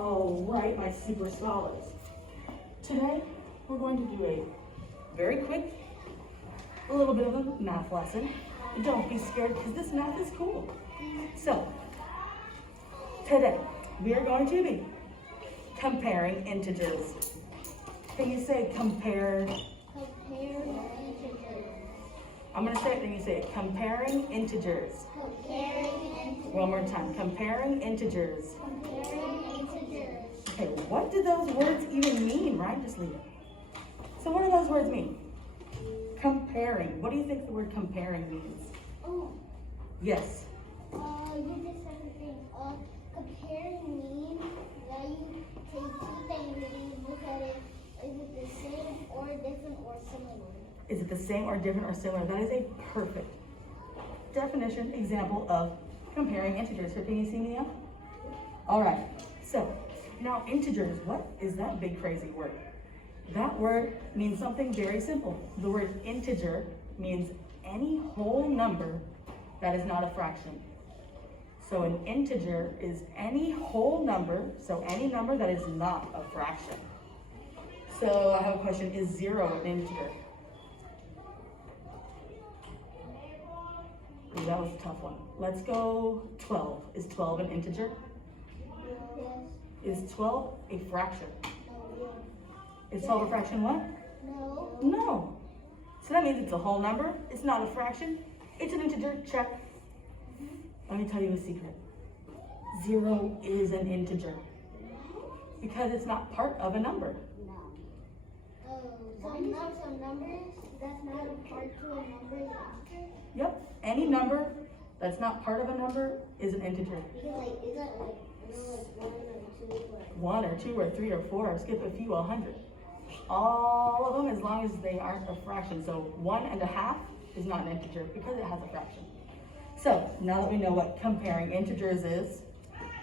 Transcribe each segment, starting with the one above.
All right, my super scholars. Today, we're going to do a very quick, a little bit of a math lesson. Don't be scared because this math is cool. So, today, we are going to be comparing integers. Can you say compare? Compare integers. I'm going to say it, then you say it. Comparing integers. Comparing integers. One more time. Comparing integers. Comparing integers. Okay, what do those words even mean, right? Just leave it. So what do those words mean? Comparing. What do you think the word comparing means? Oh, Yes. you just said the thing. Comparing means that you take two things and you look at it. Is it the same or different or similar? Is it the same or different or similar? That is a perfect definition, example of comparing integers. Here, can you see me now? All right, so now integers, what is that big crazy word? That word means something very simple. The word integer means any whole number that is not a fraction. So an integer is any whole number, so any number that is not a fraction. So I have a question, is 0 an integer? Ooh, that was a tough one. Let's go 12. Is 12 an integer? Yes. Is 12 a fraction? No. Is 12 a fraction what? No. No. So that means it's a whole number. It's not a fraction. It's an integer. Check. Let me tell you a secret. 0 is an integer because it's not part of a number. No. Some numbers that's not a part to a number is an integer. Yep. Any number that's not part of a number is an integer. Because is that like 1 or 2 or 3 or 4, or skip a few, 100. All of them, as long as they aren't a fraction. So 1½ is not an integer because it has a fraction. So now that we know what comparing integers is,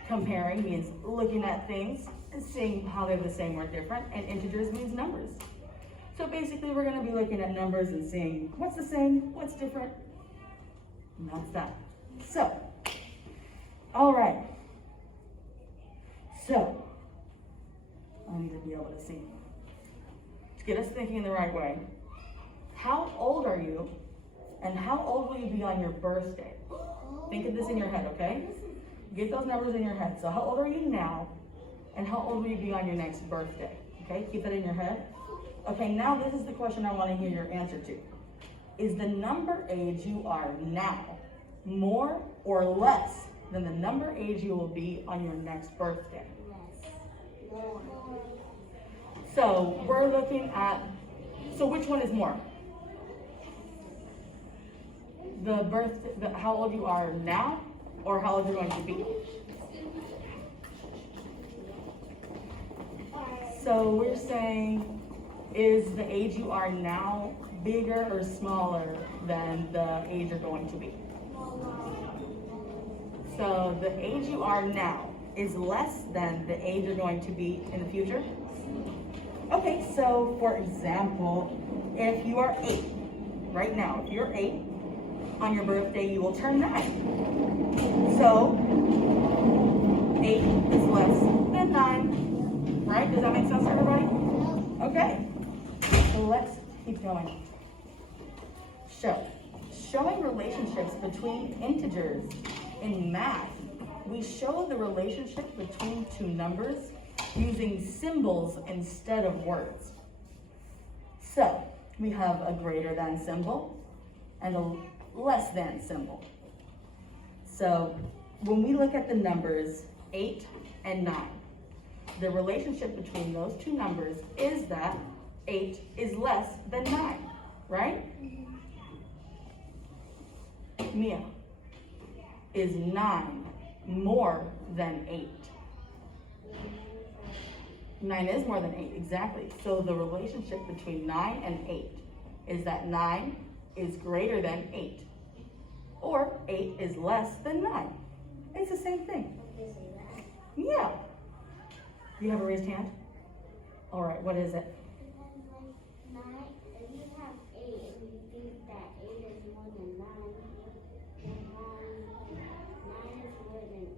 comparing means looking at things and seeing how they're the same or different, and integers means numbers. So basically we're going to be looking at numbers and seeing what's the same, what's different, and that's that. So, all right. So, I need to be able to see. To get us thinking the right way, how old are you and how old will you be on your birthday? Think of this in your head, okay? Get those numbers in your head. So how old are you now and how old will you be on your next birthday? Okay, keep that in your head. Okay, now this is the question I want to hear your answer to. Is the number age you are now more or less than the number age you will be on your next birthday? More. So we're looking at, so which one is more? How old you are now or how old you're going to be? So we're saying, is the age you are now bigger or smaller than the age you're going to be? So the age you are now is less than the age you're going to be in the future? Okay, so for example, if you are 8, right now, if you're 8, on your birthday you will turn 9. So 8 is less than 9, right? Does that make sense to everybody? Okay, so let's keep going. Showing relationships between integers in math. We show the relationship between two numbers using symbols instead of words. So we have a greater than symbol and a less than symbol. So when we look at the numbers 8 and 9, the relationship between those two numbers is that 8 is less than 9, right? Mia, is 9 more than 8? 9 is more than 8, exactly. So the relationship between 9 and 8 is that 9 is greater than 8, or 8 is less than 9. It's the same thing. Yeah. Do you have a raised hand? All right, what is it? If you have 8 and you think that 8 is more than 9, then 9 is more than 8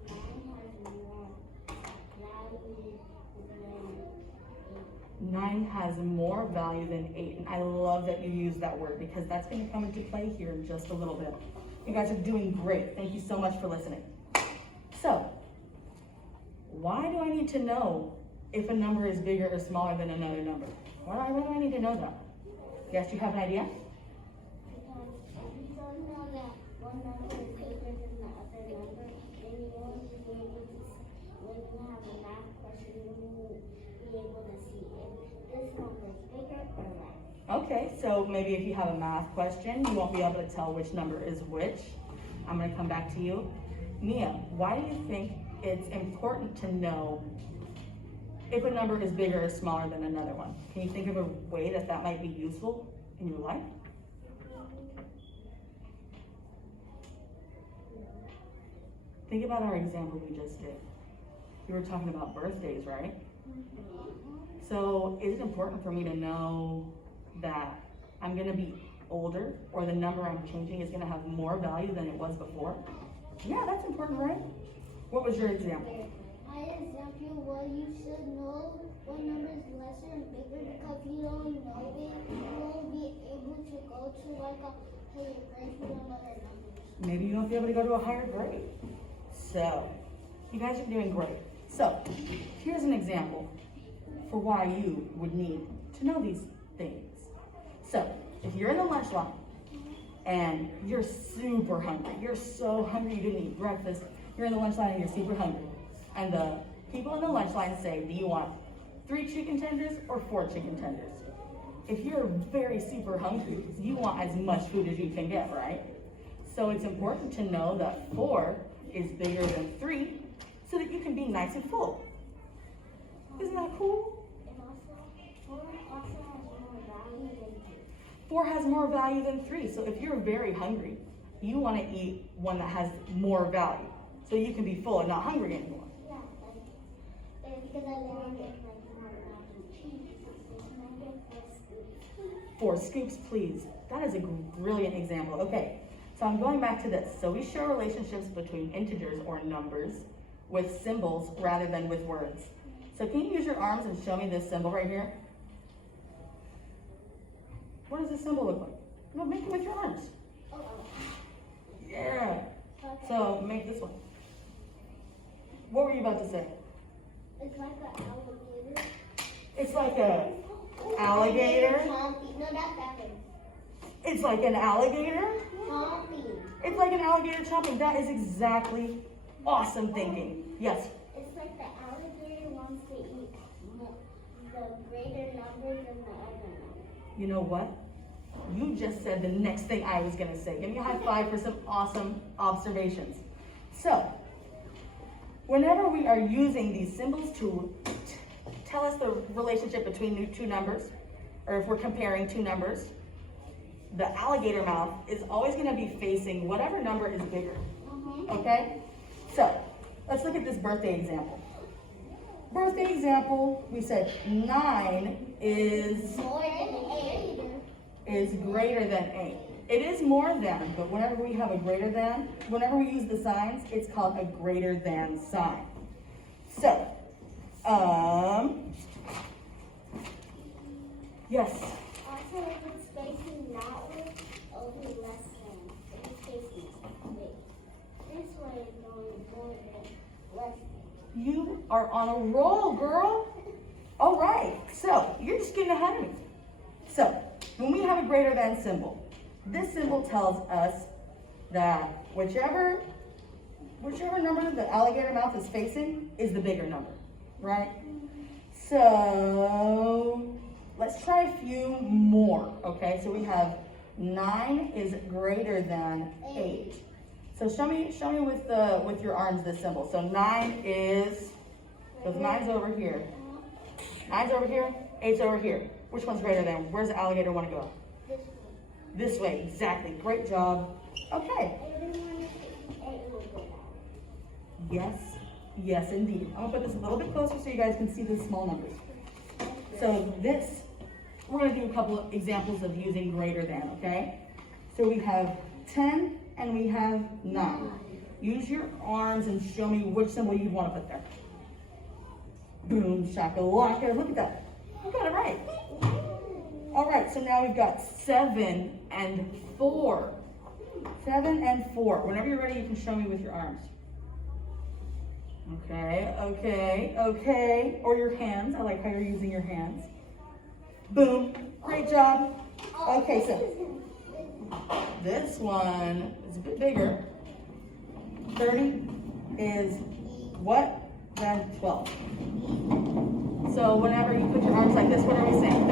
because 9 has more 9 has more value than 8. And I love that you use that word because that's going to come into play here in just a little bit. You guys are doing great. Thank you so much for listening. So, why do I need to know if a number is bigger or smaller than another number? Why do I need to know that? Yes, you have an idea? Because if you don't know that one number is bigger than the other number, then you won't be able to, when you have a math question, you won't be able to see if this number is bigger or less. Okay, so maybe if you have a math question, you won't be able to tell which number is which. I'm going to come back to you. Mia, why do you think it's important to know if a number is bigger or smaller than another one? Can you think of a way that that might be useful in your life? Think about our example we just did. We were talking about birthdays, right? So is it important for me to know that I'm going to be older, or the number I'm changing is going to have more value than it was before? Yeah, that's important, right? What was your example? My example, well, you should know what number is lesser and bigger, because if you don't know it, you won't be able to go to like a higher grade if you don't know your numbers. Maybe you won't be able to go to a higher grade. So, you guys are doing great. So, here's an example for why you would need to know these things. So, if you're in the lunch line and you're super hungry, you're so hungry you didn't eat breakfast, you're in the lunch line and you're super hungry, and the people in the lunch line say, do you want 3 chicken tenders or 4 chicken tenders? If you're very super hungry, you want as much food as you can get, right? So it's important to know that 4 is bigger than 3 so that you can be nice and full. Isn't that cool? And also, 4 also has more value than 3. 4 has more value than 3. So if you're very hungry, you want to eat one that has more value so you can be full and not hungry anymore. Yeah, like, because I want to get like more mac and cheese. So can I get 4 scoops? 4 scoops, please. That is a brilliant example. Okay, so I'm going back to this. So we show relationships between integers or numbers with symbols rather than with words. So can you use your arms and show me this symbol right here? What does this symbol look like? No, make it with your arms. Oh. Yeah. Okay. So make this one. What were you about to say? It's like an alligator. It's like a alligator. Chompy. No, that's better. It's like an alligator. Chompy. It's like an alligator chomping. That is exactly awesome thinking. Yes. It's like the alligator wants to eat the greater number than the other number. You know what? You just said the next thing I was going to say. Give me a high five for some awesome observations. So, whenever we are using these symbols to tell us the relationship between 2 numbers, or if we're comparing 2 numbers, the alligator mouth is always going to be facing whatever number is bigger. Okay? So, let's look at this birthday example. Birthday example, we said 9 is greater than 8. It is more than, but whenever we have a greater than, whenever we use the signs, it's called a greater than sign. So, yes. Also, if it's facing that way, it'll be less than. If it's facing this way is going more than less than. You are on a roll, girl. All right, so you're just getting ahead of me. So, when we have a greater than symbol, this symbol tells us that whichever number the alligator mouth is facing is the bigger number, right? So, let's try a few more, okay? So we have 9 is greater than 8. So show me with your arms this symbol. So 9 is, so 9's over here. 9's over here, 8's over here. Which one's greater than? Where's the alligator want to go? This way. This way, exactly. Great job. Okay. Yes, yes indeed. I'm gonna put this a little bit closer so you guys can see the small numbers. So this, we're gonna do a couple of examples of using greater than, okay? So we have 10 and we have 9. Use your arms and show me which symbol you'd want to put there. Boom, shakalaka, look at that. You got it right. All right, so now we've got 7 and 4. 7 and 4. Whenever you're ready, you can show me with your arms. Okay, okay, okay. Or your hands. I like how you're using your hands. Boom. Great job. Okay, so this one is a bit bigger. 30 is what? Then 12. So whenever you put your arms like this, what are we saying?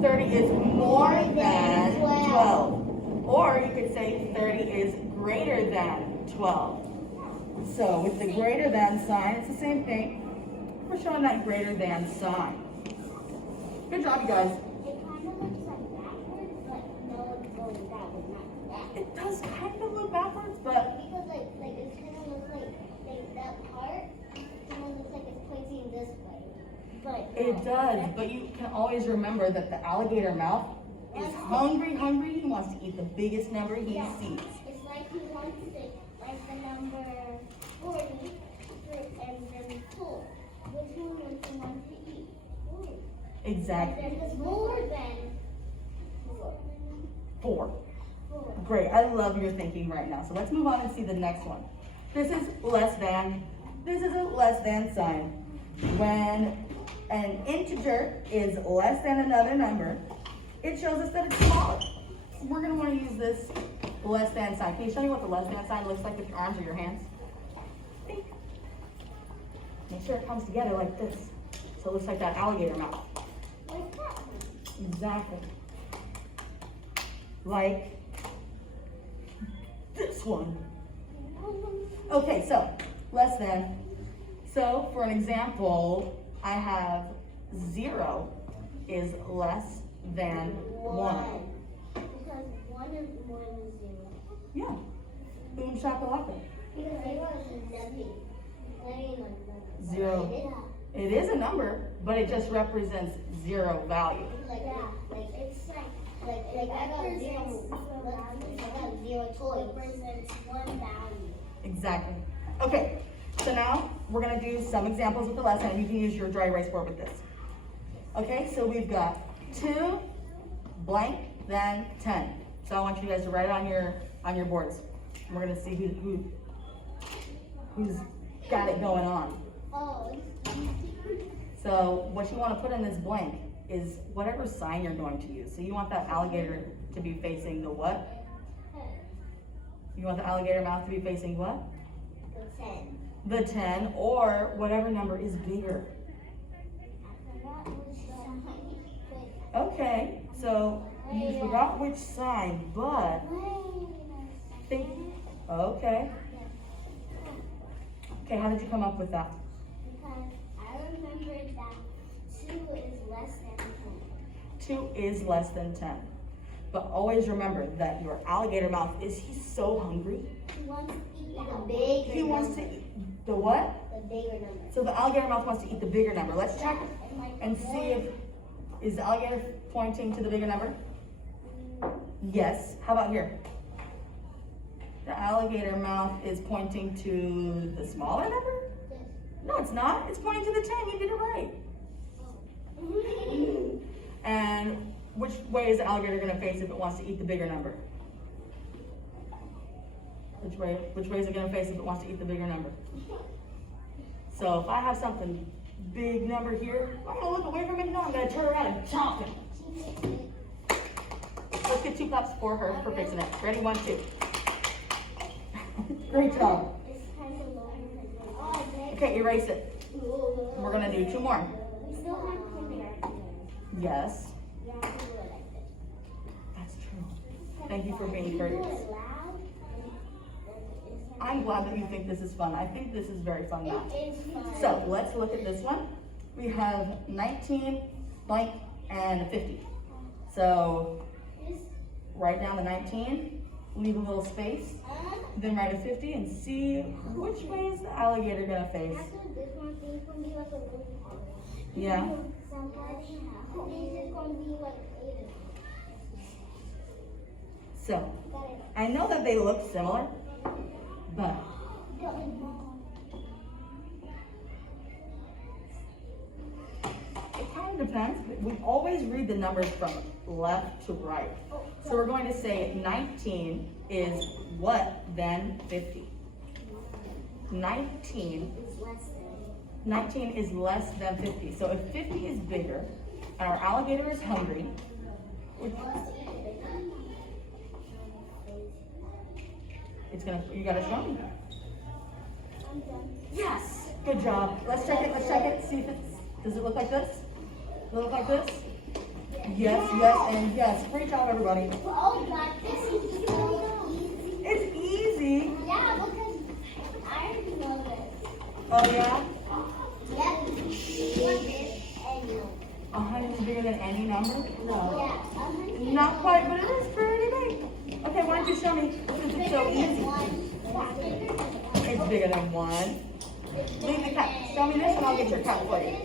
30 is more than 12. Or you could say 30 is greater than 12. So with the greater than sign, it's the same thing. We're showing that greater than sign. Good job, you guys. It kind of looks like backwards, but no, it's going backwards, not backwards. It does kind of look backwards, but Because like it kind of looks like that part kind of looks like it's pointing this way. But it does. But you can always remember that the alligator mouth is hungry. He wants to eat the biggest number he sees. It's like he wants to, like the number 40 and then 4. Which one would he want to eat? 4. Exactly. There's more than 4. 4. Great. I love your thinking right now. So let's move on and see the next one. This is less than. This is a less than sign. When an integer is less than another number, it shows us that it's smaller. So we're going to want to use this less than sign. Can you show me what the less than sign looks like with your arms or your hands? Think. Make sure it comes together like this. So it looks like that alligator mouth. Like that. Exactly. Like this one. Okay, so less than. So for an example, I have 0 is less than 1. Because 1 is more than 0. Yeah. Boom shakalaka. Because 0 is nothing. Nothing like that. 0. It is a number, but it just represents 0 value. Like it's like I got 0 toys. Represents 1 value. Exactly. Okay, so now we're going to do some examples with the lesson, and you can use your dry erase board with this. Okay, so we've got 2 blank, then 10. So I want you guys to write it on your boards. We're going to see who's got it going on. Oh. So what you want to put in this blank is whatever sign you're going to use. So you want that alligator to be facing the what? You want the alligator mouth to be facing what? The 10. The 10, or whatever number is bigger. Okay, so you forgot which sign, but think, okay. Okay, how did you come up with that? Because I remembered that 2 is less than 10. 2 is less than 10. But always remember that your alligator mouth he's so hungry. He wants to eat the bigger He wants to eat the what? The bigger number. So the alligator mouth wants to eat the bigger number. Let's check and see is the alligator pointing to the bigger number? Yes. How about here? The alligator mouth is pointing to the smaller number? No, it's not. It's pointing to the 10. You did it right. And which way is the alligator going to face if it wants to eat the bigger number? Which way is it going to face if it wants to eat the bigger number? So if I have something big number here, I'm going to look away from it. No, I'm going to turn around and chomp it. Let's get 2 claps for her for fixing it. Ready? 1, 2. Great job. It's kind of low. Oh, Okay, erase it. We're going to do 2 more. We still have kindergarten. Yes, You have to do it like this. that's true. Thank you for being Do courteous. it loud. I'm glad that you think this is fun. I think this is very fun now. It is fun. So let's look at this one. We have 19, blank, and 50. So write down the 19, leave a little space, then write a 50 and see which way is the alligator gonna face. After this one, things gonna be like a little hard. Yeah. Somebody, these is gonna be like 8. So Got it. I know that they look similar, but depends. We always read the numbers from left to right. So we're going to say 19 is what then 50? 19 is less than 50. So if 50 is bigger and our alligator is hungry, you gotta show me. Yes, good job. Let's check it, see if does it look like this? Does it look like this? Yes, and yes. Great job, everybody. Oh, God, this is so easy. It's easy. Yeah, because I already know this. Oh, yeah? Yep. 100 is bigger than any number? No. Yeah. Not quite, but it is pretty big. Okay, why don't you show me, since it's so easy. It's bigger than 1. Leave the cat. Show me this and I'll get your cat for you.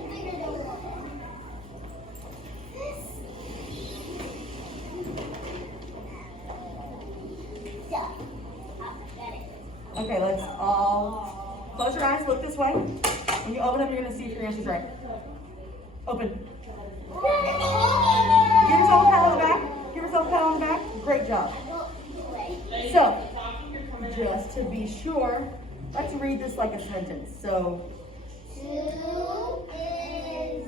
Okay, let's all close your eyes, look this way. When you open them, you're going to see if your answer's right. Open. Give yourself a pat on the back. Give yourself a pat on the back. Great job. So, just to be sure, let's read this like a sentence. So, 2 is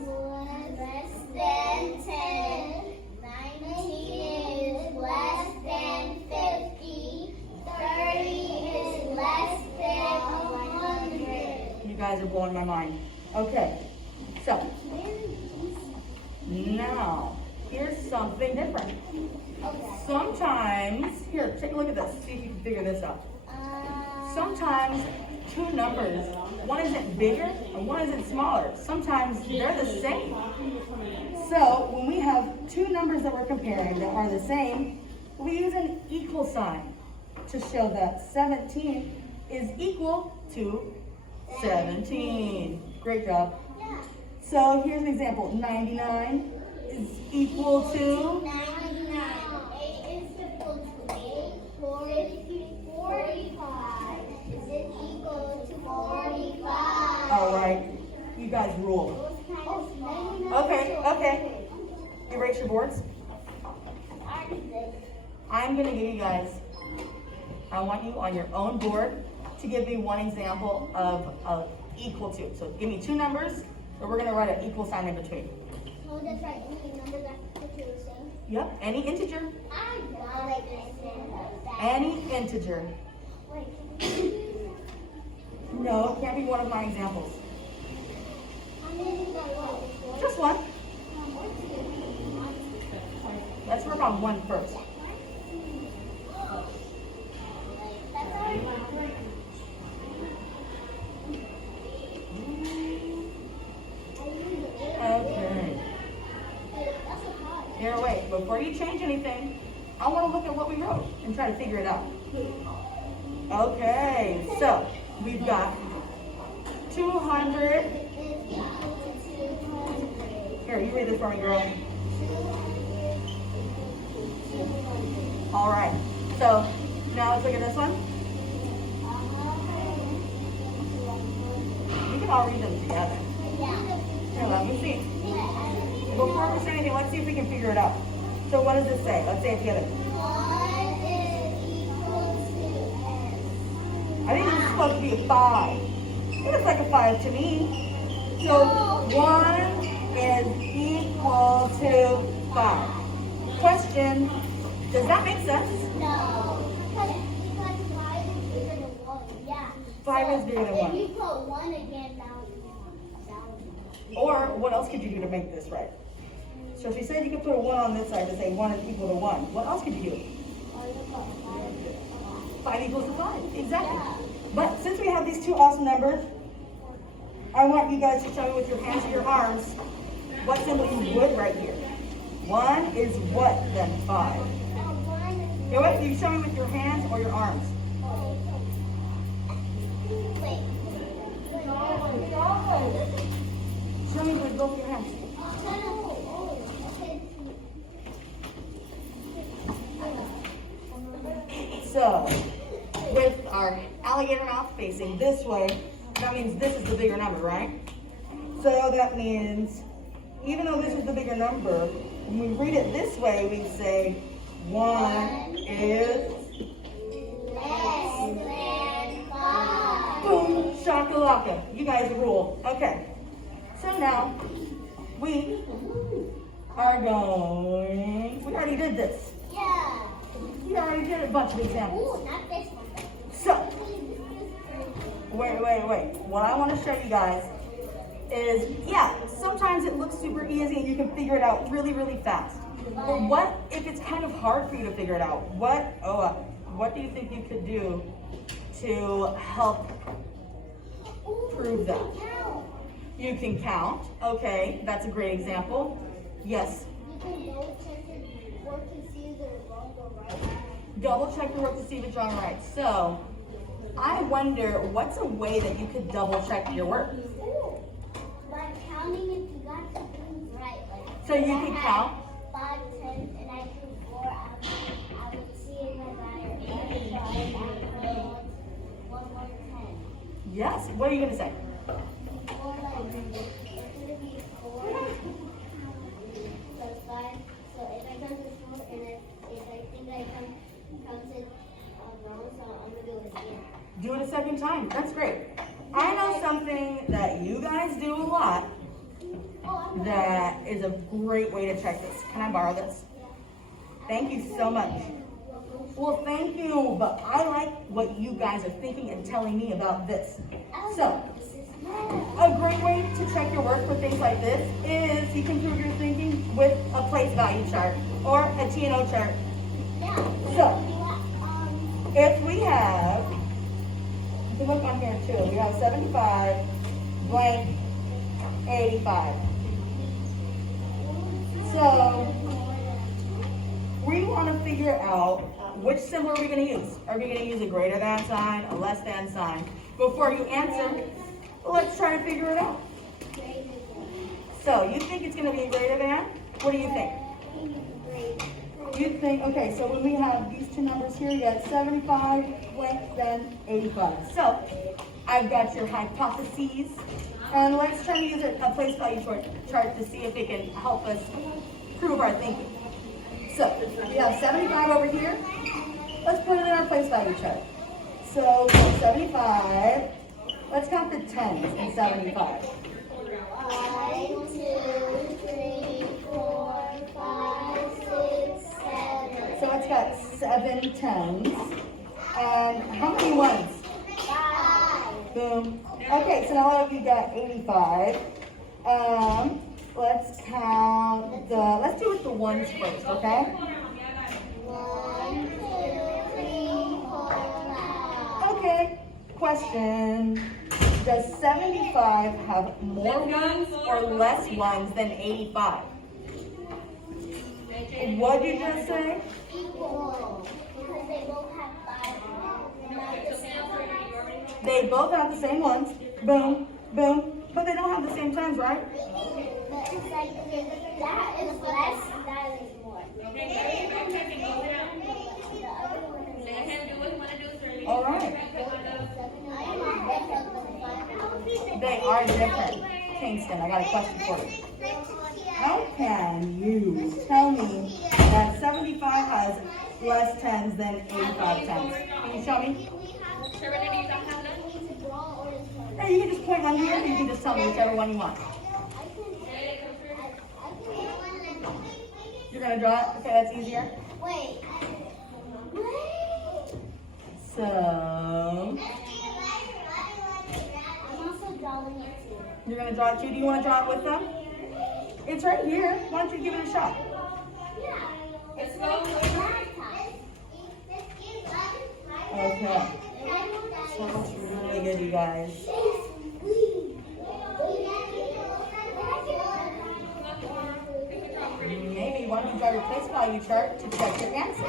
less than 10. 19 is less than 50. 30 is less than 100. you guys are blowing my mind. Okay, so, now, here's something different. Sometimes, here, take a look at this. See if you can figure this out. Sometimes two numbers, one isn't bigger and one isn't smaller. Sometimes they're the same. So when we have two numbers that we're comparing that are the same, we use an equal sign to show that 17 is equal to 17. Great job. So here's an example. 99 is equal to 99. 8 is equal to 8. 4 is 45. Is it equal to 45? all right. You guys rule. Okay. Erase your boards. I'm going to give you guys, I want you on your own board to give me one example of equal to. So give me two numbers, but we're going to write an equal sign in between. So just write any number that's equal to the same? Yep, any integer. I got it. Any integer. Wait. No, it can't be one of my examples. How many got what? Just one. Let's work on one first. Okay. Here, wait. Before you change anything, I want to look at what we wrote and try to figure it out. Okay, so we've got 200. Here, you read this for me, girl. All right. So now let's look at this one. We can all read them together. Here, let me see. Before we say anything, let's see if we can figure it out. So what does this say? Let's say it together. 1 is equal to I think this is supposed to be a 5. It looks like a 5 to me. So 1 is equal to 5. Question, does that make sense? No, because 5 is bigger than 1. Yeah. 5 is bigger than If 1. you put 1 again, down. Or what else could you do to make this right? So she said you could put a 1 on this side to say 1 is equal to 1. What else could you do? 5 equals to 5. Exactly. But since we have these two awesome numbers, I want you guys to show me with your hands or your arms what symbol you would write here. 1 is what then 5? You know what? You show me with your hands or your arms. Show me with both your hands. So, with our alligator mouth facing this way, that means this is the bigger number, right? So that means even though this is the bigger number, when we read it this way, we say 1 is less than 5. boom, shakalaka. You guys rule. Okay. So now we are going. We already did this. Yeah. We already did a bunch of examples. Ooh, not this one. So, wait. What I want to show you guys is, yeah, sometimes it looks super easy and you can figure it out really, really fast. But what if it's kind of hard for you to figure it out? What do you think you could do to help prove that? You can count. Okay, that's a great example. Yes. You can double check your work to see if it's wrong or right. Double check your work to see if it's wrong or right. So, I wonder, what's a way that you could double check your work? Ooh. By counting if you got the things right. Like, So you can count? 5 tens and I do 4. I would see if I got it right. So I add one more 10. Yes. What are you going to say? Or like, it's going to be 4 plus 5. So if I count this 4 and if I think I counted wrong, so I'm going to do it again. Do it a second time. That's great. I know something that you guys do a lot that is a great way to check this. Can I borrow this? Thank you so much. Well, thank you, but I like what you guys are thinking and telling me about this. So, a great way to check your work for things like this is you can prove your thinking with a place value chart or a T&O chart. So, if we have, you can look on here too, we have 75, blank, 85. So, we want to figure out which symbol are we going to use. Are we going to use a greater than sign, a less than sign? Before you answer, let's try to figure it out. So, you think it's going to be a greater than? What do you think? You think, okay, so when we have these two numbers here, you got 75, blank, then 85. So, I've got your hypotheses, and let's try to use a place value chart to see if it can help us prove our thinking. So, we have 75 over here. Let's put it in our place value chart. So, for 75, let's count the tens in 75. 1, 2, 3, 4, 5, 6, 7. So it's got 7 tens. And how many ones? 5. Boom. Okay, so now we got 85. Let's count let's do it the ones first, okay? 1, 2, 3, 4, 5. Okay, question. Does 75 have more ones or less ones than 85? What did you just say? Equal. Because they both have 5. Not the same. They both have the same ones. Boom, boom. But they don't have the same times, right? But it's like, that is less, that is more. All right. They are different. Kingston, I got a question for you. How can you tell me that 75 has less tens than 85 tens? Can you show me? Hey, you can just point one here, or you can just tell me whichever one you want. You're gonna draw it? Okay, that's easier. Wait. So, I'm also drawing it too. you're gonna draw it too. Do you want to draw it with them? It's right here. Why don't you give it a shot? Yeah. It's like last time. Okay. So that's really good, you guys. Maybe why don't you draw your place value chart to check your answer?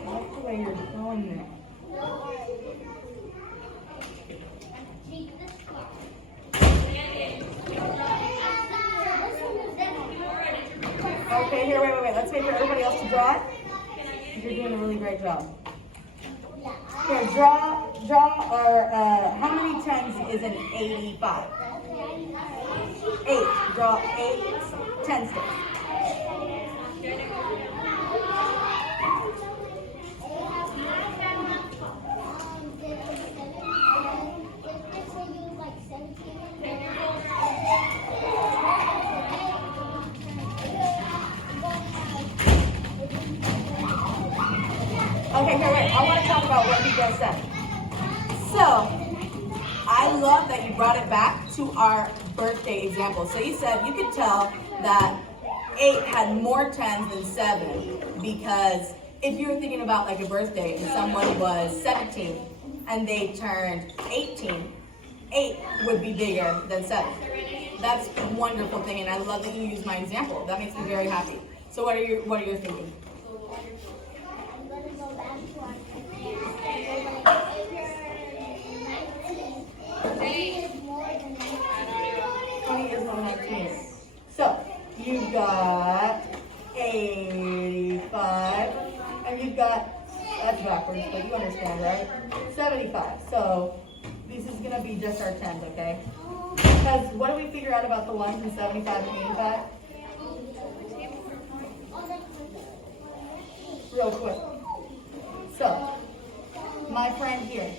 I like the way you're going there. Okay, here, wait. Let's wait for everybody else to draw it. You're doing a really great job. Yeah. Here, draw, how many tens is an 85? 8. Draw 8 10 sticks. Okay, here, wait. I want to talk about what he just said. So, I love that you brought it back to our birthday example. So you said you could tell that 8 had more 10s than 7 because if you were thinking about like a birthday and someone was 17 and they turned 18, 8 would be bigger than 7. That's a wonderful thing, and I love that you used my example. That makes me very happy. So what are your thinking? I'm gonna go back to our if you're 19, 20 is more than 19. 20 is more than 19. So you've got 85, and you've got, that's backwards, but you understand, right? 75. So this is gonna be just our 10s, okay? Because what do we figure out about the ones in 75 and 85? Real quick. So, my friend here.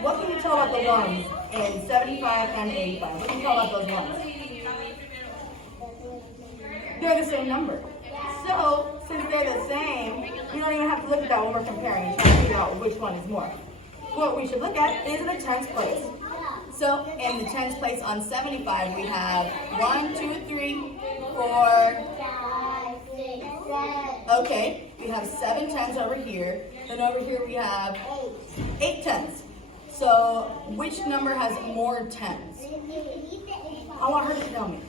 What can you tell about the ones in 75 and 85? What can you tell about those ones? They're the same number. So, since they're the same, we don't even have to look at that when we're comparing and trying to figure out which one is more. What we should look at is the tens place. So, in the tens place on 75, we have 1, 2, 3, 4. Okay, we have 7 tens over here. Then over here we have 8 tens. So, which number has more tens? I want her to tell me.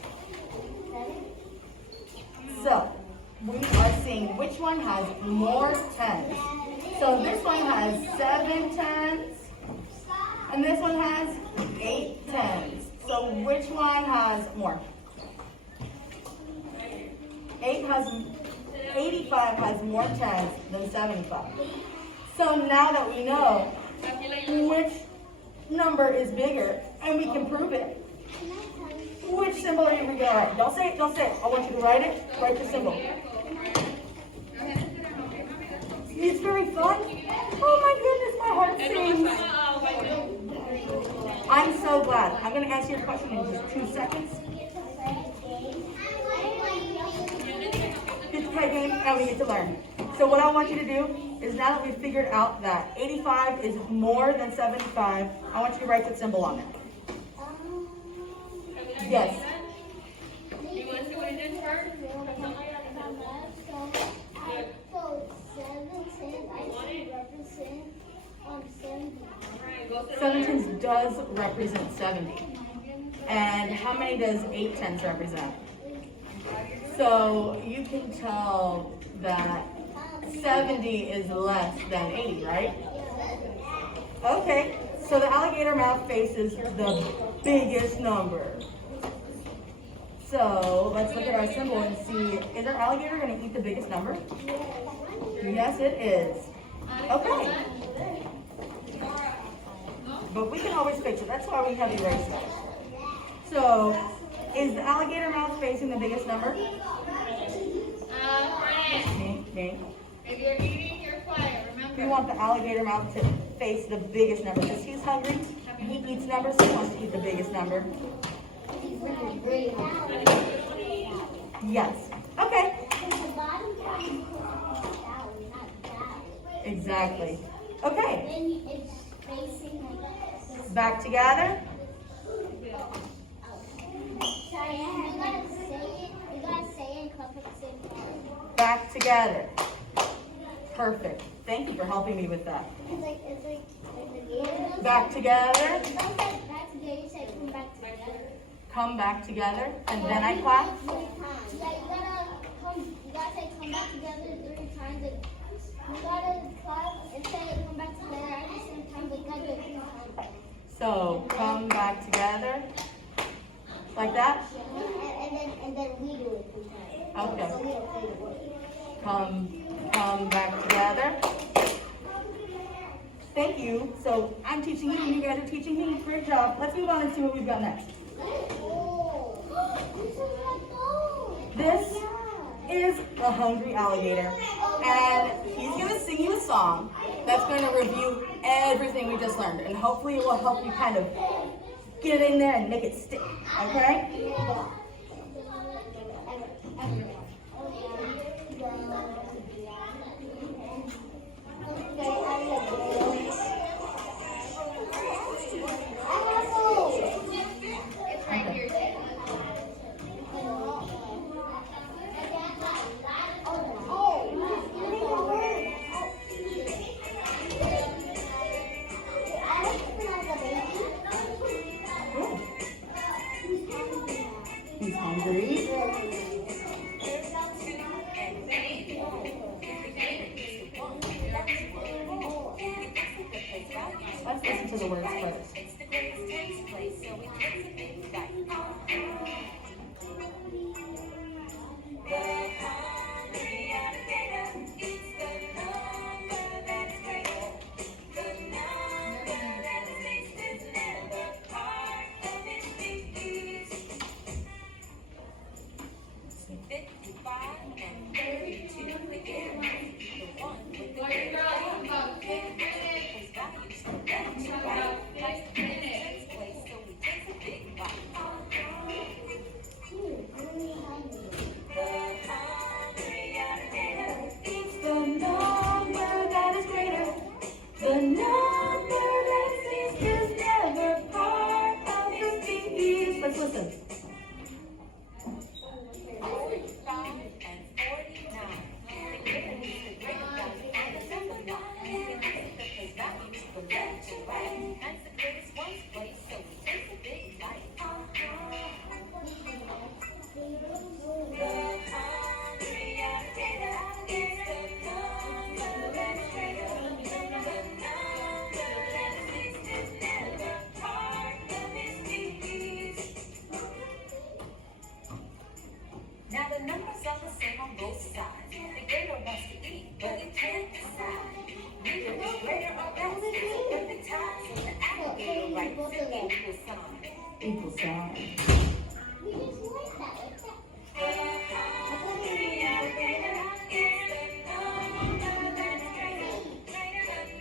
So, we are seeing which one has more tens. So this one has 7 tens, and this one has 8 tens. So which one has more? 85 has more tens than 75. So now that we know which number is bigger, and we can prove it, which symbol are you going to write? Don't say it, don't say it. I want you to write it. Write the symbol. It's very fun. Oh my goodness, my heart sings. I'm so glad. I'm going to answer your question in just 2 seconds. Get to play a game and we get to learn. So what I want you to do is now that we've figured out that 85 is more than 75, I want you to write the symbol on it. Yes. Do you want to see what it is first? So 7 I represent 70. Alright, go to the 7 tens does represent 70. And how many does 8 tens represent? So you can tell that 70 is less than 80, right? Okay, so the alligator mouth faces the biggest number. So let's look at our symbol and see, is our alligator going to eat the biggest number? Yes, it is. Okay. But we can always fix it. That's why we have erasers. So, is the alligator mouth facing the biggest number? Friend, Me. if you're eating, you're quiet, remember? We want the alligator mouth to face the biggest number because he's hungry. He eats numbers, so he wants to eat the biggest number. Yes. Okay. Exactly. Okay. Then it's facing like this. Back together. Sorry, you gotta say it. You gotta say it and come at the same time. Back together. Perfect. Thank you for helping me with that. It's like the game. Back together. Back together. You say come back together. Come back together. And then I clap. 3 times. Yeah, you gotta say come back together 3 times. And you gotta clap and say come back together at the same time. But you gotta do it 3 times. So come back together. Like that. And then we do it 3 times. Okay. Come back together. Thank you. So I'm teaching you, and you guys are teaching me. Great job. Let's move on and see what we've got next. This is a hungry alligator, and he's gonna sing you a song that's going to review everything we just learned, and hopefully it will help you kind of get in there and make it stick. Okay? It's right here. Cool. He's hungry. Let's listen to the words first. It's the greatest taste place, so we take a big bite. The hungry alligator eats the number that's greater. The number that is least is never part of its species. 55 and 32 again. The one with the greatest values. That's right. Life's the greatest place, so we take a big bite. The hungry alligator eats the number that is greater. The number that is least is never part of the species. Let's listen. 45 and 49. The greater is the greater value, and the number one is the place values. But that's right. That's the greatest one's place, so we take a big bite. The hungry alligator eats the number that's greater. The number that is least is never part of its species. Now the numbers are the same on both sides. The greater wants to eat, but it can't decide. Neither is greater or less. But the times of the alligator writes an equal sign. Equal sign. The hungry alligator eats the number that's greater. The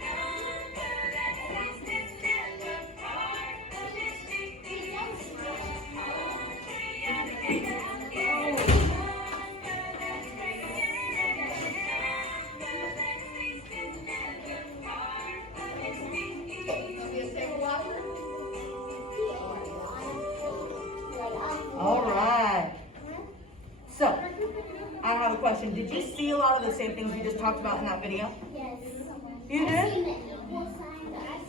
number that is least is never part of its species. The hungry alligator eats the number that's greater. The number that's least is never part of its species. All right. So, I have a question. Did you see a lot of the same things we just talked about in that video? Yes. You did?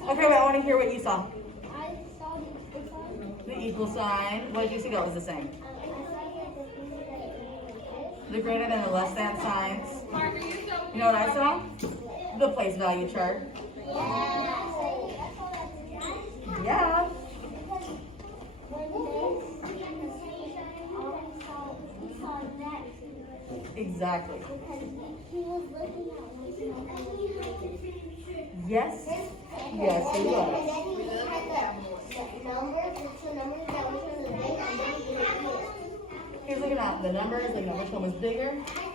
Okay, wait, I want to hear what you saw. I saw the equal sign. The equal sign. What did you see that was the same? I saw The greater than and less than signs. Parker, you so You know what I saw? The place value chart. Yeah. Exactly. Yes. Yes, it was. He's looking at the numbers, looking at which one was bigger,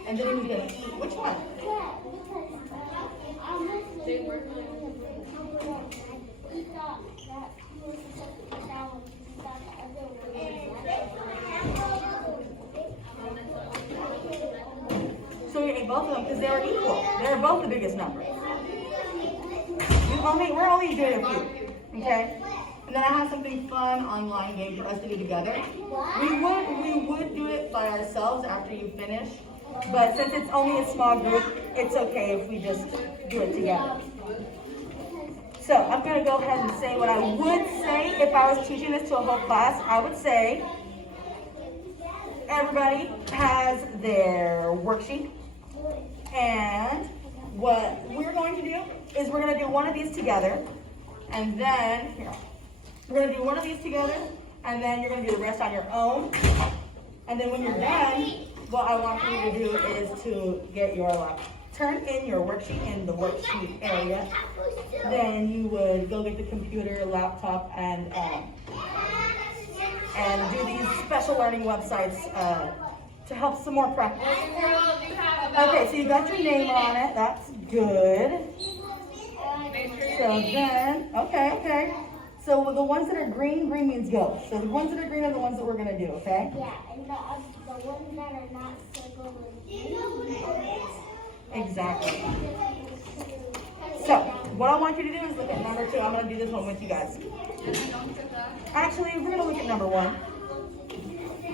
and then he was gonna eat which one? So we ate both of them because they were equal. They were both the biggest number. We're only doing a few, okay? And then I have something fun online game for us to do together. We would do it by ourselves after you finish, but since it's only a small group, it's okay if we just do it together. So I'm gonna go ahead and say what I would say if I was teaching this to a whole class. I would say everybody has their worksheet, and what we're going to do is we're gonna do one of these together, and then here. We're gonna do one of these together, and then you're gonna do the rest on your own. And then when you're done, what I want you to do is to get your turn in your worksheet in the worksheet area. Then you would go get the computer, laptop, and do these special learning websites to help some more practice. Girls, you have about Okay, so you got your name on it. That's good. make sure So you're eating. then, okay. So with the ones that are green means go. So the ones that are green are the ones that we're gonna do, okay? Yeah, and the ones that are not circled with green. Exactly. So what I want you to do is look at number 2. I'm gonna do this one with you guys. Actually, we're gonna look at number 1.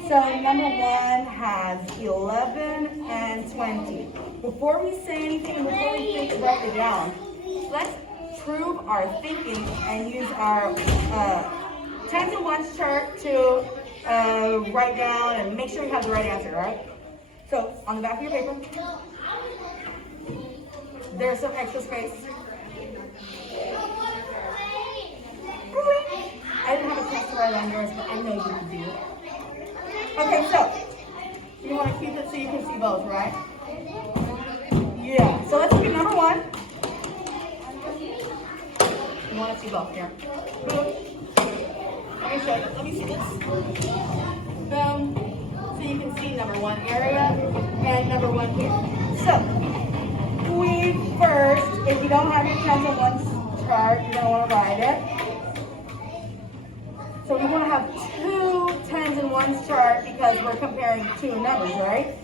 So number 1 has 11 and 20. Before we say anything, before we think, write it down, let's prove our thinking and use our tens and ones chart to write down and make sure you have the right answer, all right? So on the back of your paper, there's some extra space. I didn't have a chance to write on yours, but I know you can do it. Okay, so you want to keep it so you can see both, right? Yeah. So let's look at number 1. You want to see both here. Boom. Let me show you. Let me see this. Boom. So you can see number 1 area and number 1 here. So we first, if you don't have your tens and ones chart, you're going to want to write it. So we want to have 2 tens and ones chart because we're comparing 2 numbers, right?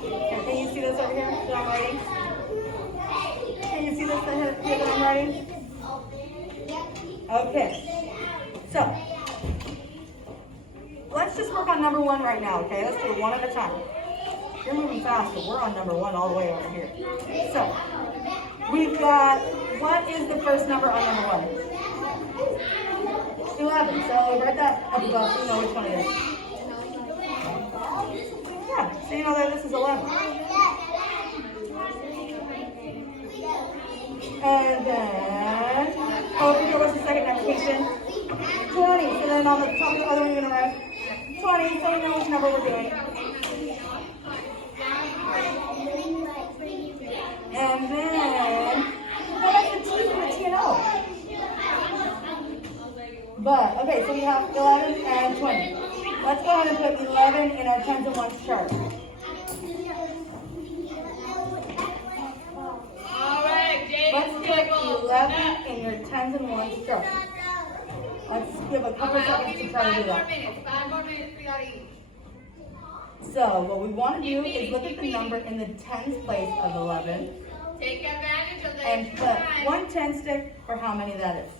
Okay, can you see this over here that I'm writing? Can you see this here that I'm writing? Okay. So let's just work on number 1 right now, okay? Let's do it one at a time. You're moving fast, but we're on number 1 all the way over here. So we've got, what is the first number on number 1? 11. So write that up above so you know which one it is. Yeah, so you know that this is 11. And then, over here, what's the second application? 20. So then on the top of the other one, you're going to write 20, so we know which number we're doing. And then, what about the T and the T and O? But, okay, so we have 11 and 20. Let's go ahead and put 11 in our tens and ones chart. All right, Jade. Let's put 11 in your tens and ones chart. Let's give a couple I'll seconds give to you try to 5 do more that. minutes. 5 more minutes for y'all to eat. So what we want to do is look at the number in the tens place of 11 Take advantage of the and extra put time. 1 10 stick for how many that is.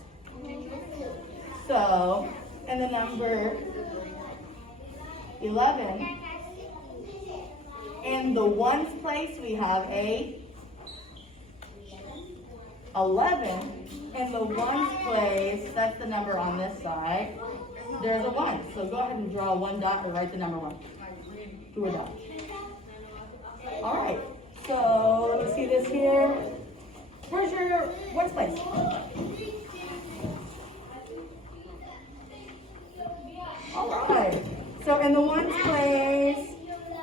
So in the number 11, in the ones place we have a 11. In the ones place, that's the number on this side, there's a 1. So go ahead and draw 1 dot or write the number 1. Do a dot. All right. So let me see this here. Where's your ones place? All right. So in the ones place,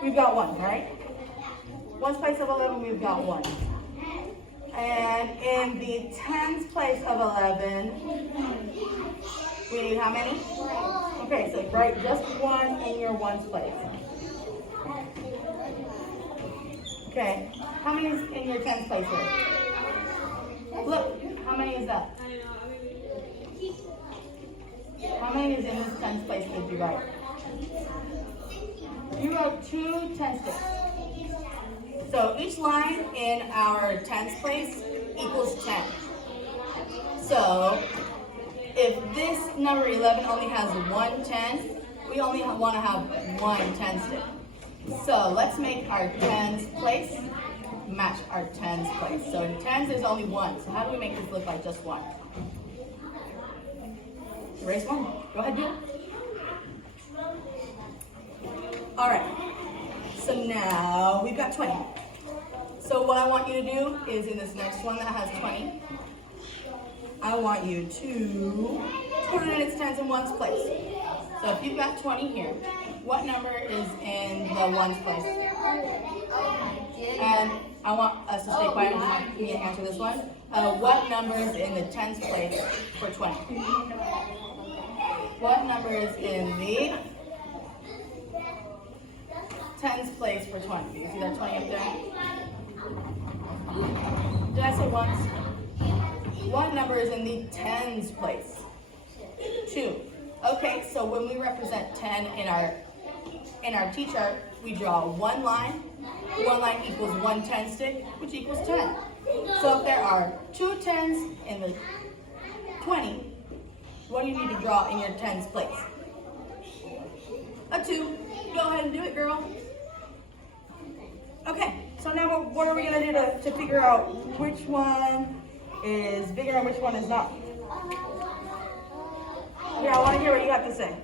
we've got 1, right? Ones place of 11, we've got 1. And in the tens place of 11, we need how many? Okay, so write just 1 in your ones place. Okay, how many is in your tens place here? Look, how many is that? How many is in this tens place did you write? You wrote 2 tens sticks. So each line in our tens place equals 10. So if this number 11 only has 1 10, we only want to have 1 10 stick. So let's make our tens place match our tens place. So in tens there's only 1. So how do we make this look like just 1? Erase 1. Go ahead, do it. All right. So now we've got 20. So what I want you to do is in this next one that has 20, I want you to put it in its tens and ones place. So if you've got 20 here, what number is in the ones place? And I want us to stay quiet and have me answer this one. What number is in the tens place for 20? What number is in the tens place for 20? Do you see that 20 up there? Did I say ones? What number is in the tens place? 2. Okay, so when we represent 10 in our T-chart, we draw one line. One line equals 1 10 stick, which equals 10. So if there are 2 10s in the 20, what do you need to draw in your tens place? A 2. Go ahead and do it, girl. Okay, so now what are we going to do to figure out which one is bigger and which one is not? Yeah, I want to hear what you have to say.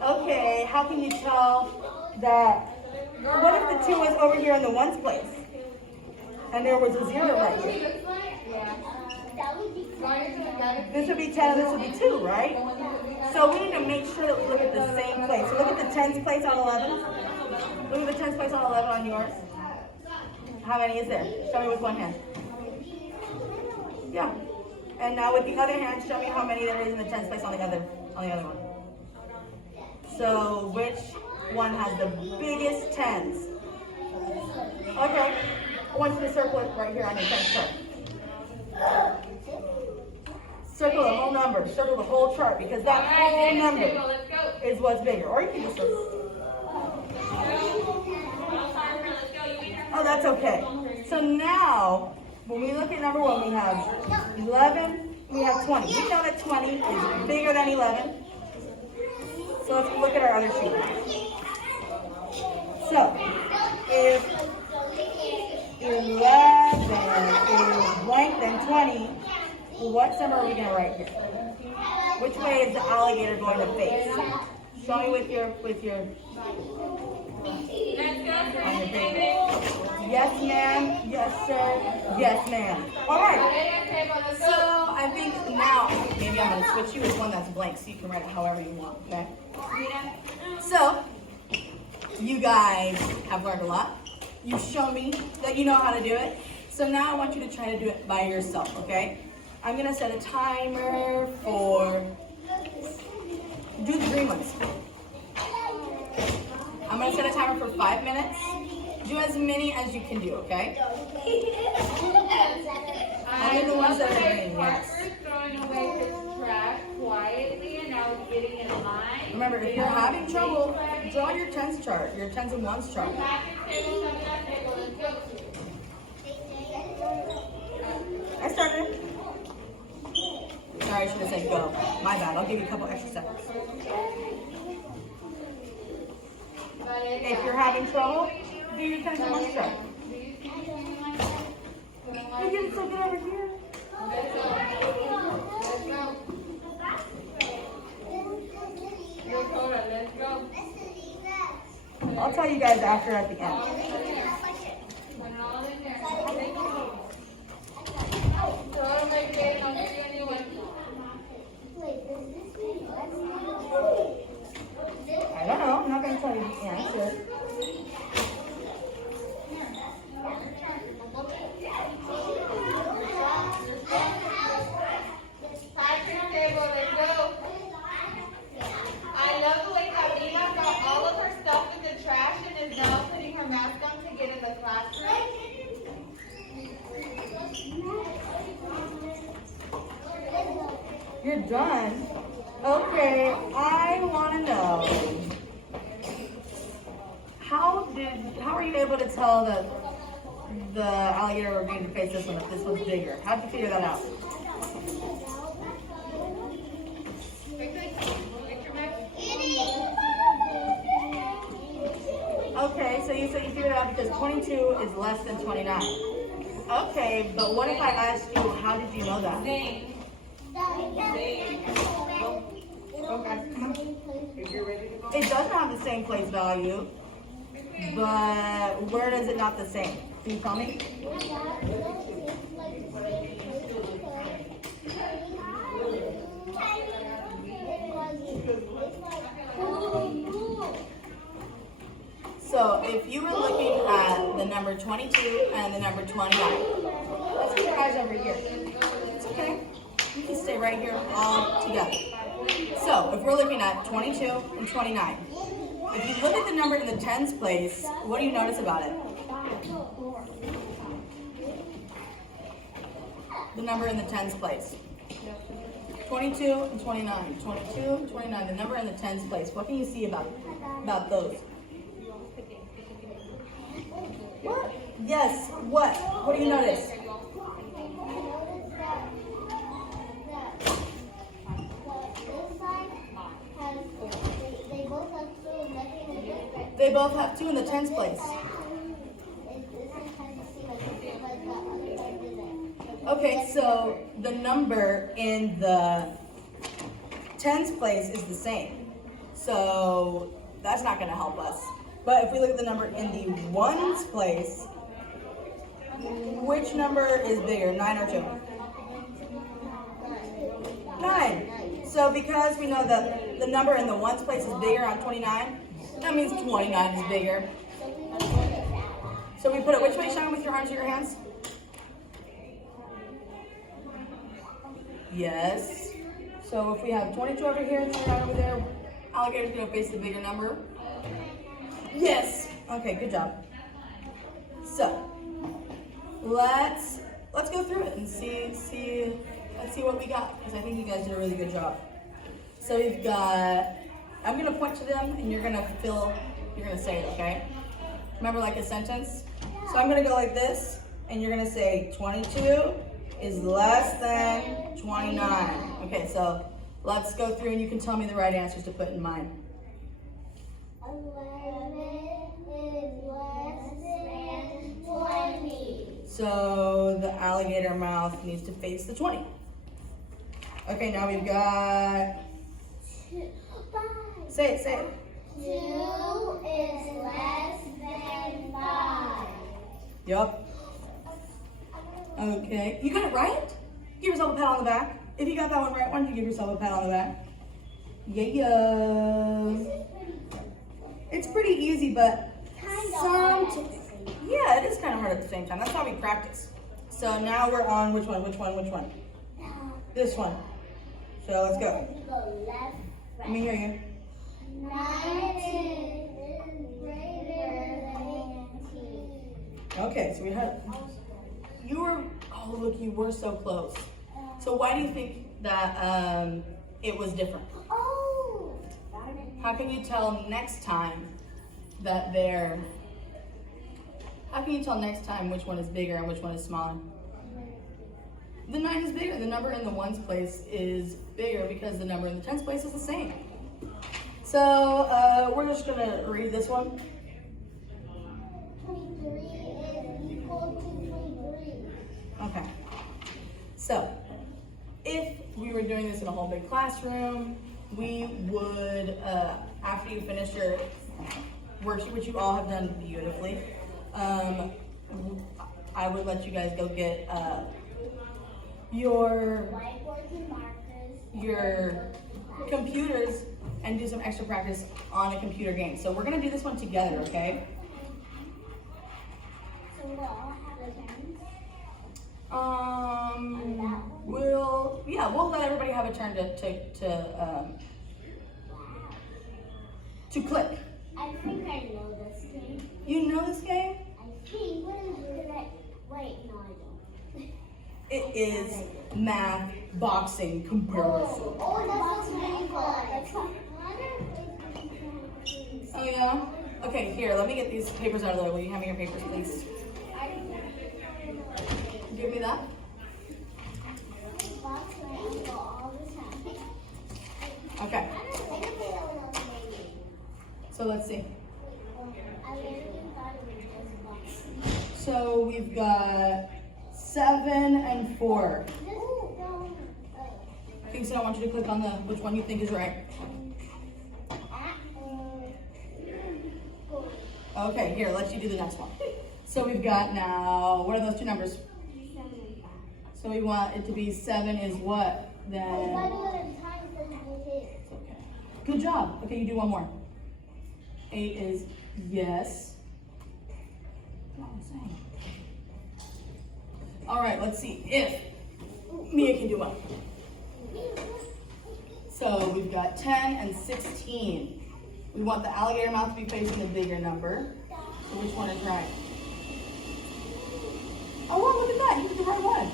Okay, how can you tell that? What if the 2 was over here in the ones place? And there was a 0 right here. This would be 10 and this would be 2, right? So we need to make sure that we look at the same place. So look at the tens place on 11. Look at the tens place on 11 on yours. How many is there? Show me with one hand. Yeah. And now with the other hand, show me how many there is in the tens place on the other one. So which one has the biggest tens? Okay. I want you to circle it right here on your tens chart. Circle the whole number. Circle the whole chart because that whole number is what's bigger. Or you can just circle. Oh, that's okay. So now, when we look at number 1, we have 11, we have 20. We know that 20 is bigger than 11. So let's look at our other sheet. So, if 11 is blank, then 20, what number are we going to write here? Which way is the alligator going to face? Show me with your on your paper. Yes, ma'am. Yes, sir. Yes, ma'am. All right. So I think now maybe I'm going to switch you with one that's blank so you can write it however you want, okay? So you guys have learned a lot. You've shown me that you know how to do it. So now I want you to try to do it by yourself, okay? I'm going to set a timer for, do the green ones. I'm going to set a timer for 5 minutes. Do as many as you can do, okay? Only the ones that are green, yes. Throwing away his trash quietly and now he's getting in line. Remember, if you're having trouble, draw your tens chart, your tens and ones chart. I started. Sorry, I should have said go. My bad. I'll give you a couple extra seconds. If you're having trouble, do your tens and ones chart. You can stick it over here. I'll tell you guys after at the end. I don't know. I'm not going to tell you the answer. I love the way Karina got all of her stuff in the trash and is now putting her mask on to get in the classroom. You're done? Okay, I want to know. How are you able to tell that the alligator were going to face this one if this was bigger? How'd you figure that out? Okay, so you figured it out because 22 is less than 29. Okay, but what if I asked you, how did you know that? Okay, come on. It doesn't have the same place value, but where is it not the same? Can you tell me? So if you were looking at the number 22 and the number 29, let's get your eyes over here. It's okay. You can stay right here all together. So if we're looking at 22 and 29, if you look at the number in the tens place, what do you notice about it? The number in the tens place. 22 and 29. 22 and 29, the number in the tens place. What can you see about those? What? Yes, what? What do you notice? They both have 2 in the tens place. Okay, so the number in the tens place is the same. So that's not going to help us. But if we look at the number in the ones place, which number is bigger, 9 or 2? 9. So because we know that the number in the ones place is bigger on 29, that means 29 is bigger. So we put it which way, Sean, with your arms or your hands? Yes. So if we have 22 over here and 29 over there, alligator's going to face the bigger number. Yes. Okay, good job. So let's go through it and let's see what we got, because I think you guys did a really good job. So we've got, I'm gonna point to them and you're gonna say it, okay? Remember, like a sentence? So I'm gonna go like this and you're gonna say 22 is less than 29. Okay, so let's go through and you can tell me the right answers to put in mine. 11 is less than 20. So the alligator mouth needs to face the 20. Okay, now we've got, 5. say it. 2 is less than 5. Yup. Okay, you got it right? Give yourself a pat on the back. If you got that one right, why don't you give yourself a pat on the back? Yeah. It's pretty easy, but yeah, it is kind of hard at the same time. That's why we practice. So now we're on which one? This one. So let's go. We go left, Let me hear you. 9 is greater than 18. Okay, so we had, oh look, you were so close. So why do you think that it was different? Oh! How can you tell next time which one is bigger and which one is smaller? The 9 is bigger. The number in the ones place is bigger because the number in the tens place is the same. So we're just gonna read this one. 23 is equal to 23. Okay. So if we were doing this in a whole big classroom, we would, after you finish your worksheet, which you all have done beautifully, I would let you guys go get your Whiteboards and markers. your computers and do some extra practice on a computer game. So we're gonna do this one together, okay? So we'll all have a turn. We'll let everybody have a turn to click. I think I know this game. You know this game? I think. Wait, no, I don't. It is math boxing comparison. Oh, that's really fun. Oh yeah? Okay, here, let me get these papers out of the way. Will you hand me your papers, please? Give me that. Okay, so let's see. So we've got 7 and 4. Okay, so I want you to click on which one you think is right. Okay, here, let's you do the next one. So we've got now, what are those two numbers? So we want it to be 7 is what? I Then, got it in time for you to hit. it's okay. Good job. Okay, you do one more. 8 is yes. Come on, say. All right, let's see if Mia can do one. So we've got 10 and 16. We want the alligator mouth to be facing the bigger number. So which one is right? Oh, well, look at that. You did the right one.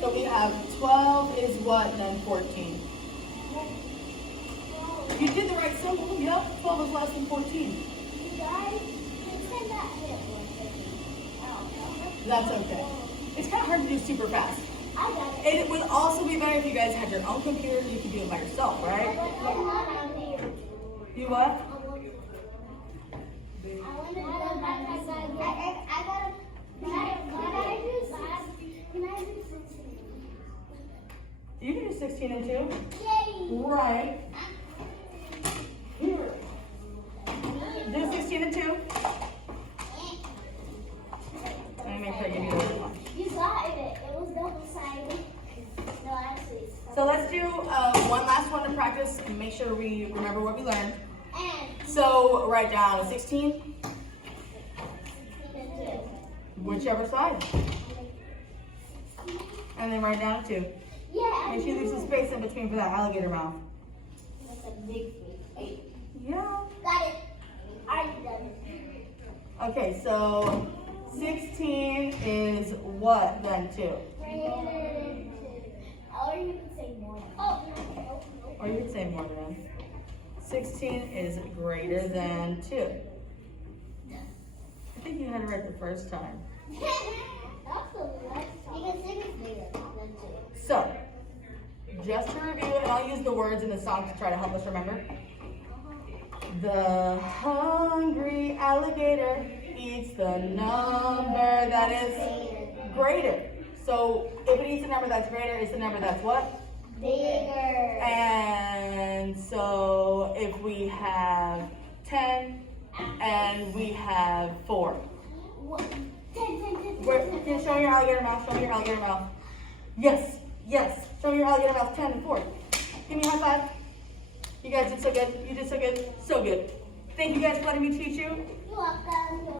So we have 12 is what, then 14? You did the right symbol. Yep, 12 is less than 14. You guys, pretend that hit one. That's okay. It's kind of hard to do super fast. I got it. It would also be better if you guys had your own computer and you could do it by yourself, right? You what? You can do 16 and 2. Right. Here. Do 16 and 2. Let me make sure I give you the right one. You got it. It was double-sided. No, actually. So let's do one last one to practice and make sure we remember what we learned. So write down 16, whichever side. And then write down 2. Yeah. Make sure there's some space in between for that alligator mouth. That's a big fish. Yeah. Got it. Already done. Okay, so 16 is what then 2? Or you could say more. Oh. Or you could say more than. 16 is greater than 2. I think you had it right the first time. That's the last time. Because 6 is bigger than 2. So, just to review, and I'll use the words in the song to try to help us remember. The hungry alligator eats the number that is greater. So, if it eats a number that's greater, it's the number that's what? Bigger. And so, if we have 10 and we have 4. 10. Where, can you show me your alligator mouth? Show me your alligator mouth. Yes, yes. Show me your alligator mouth. 10 and 4. Give me a high five. You guys did so good. You did so good. So good. Thank you guys for letting me teach you. You're welcome.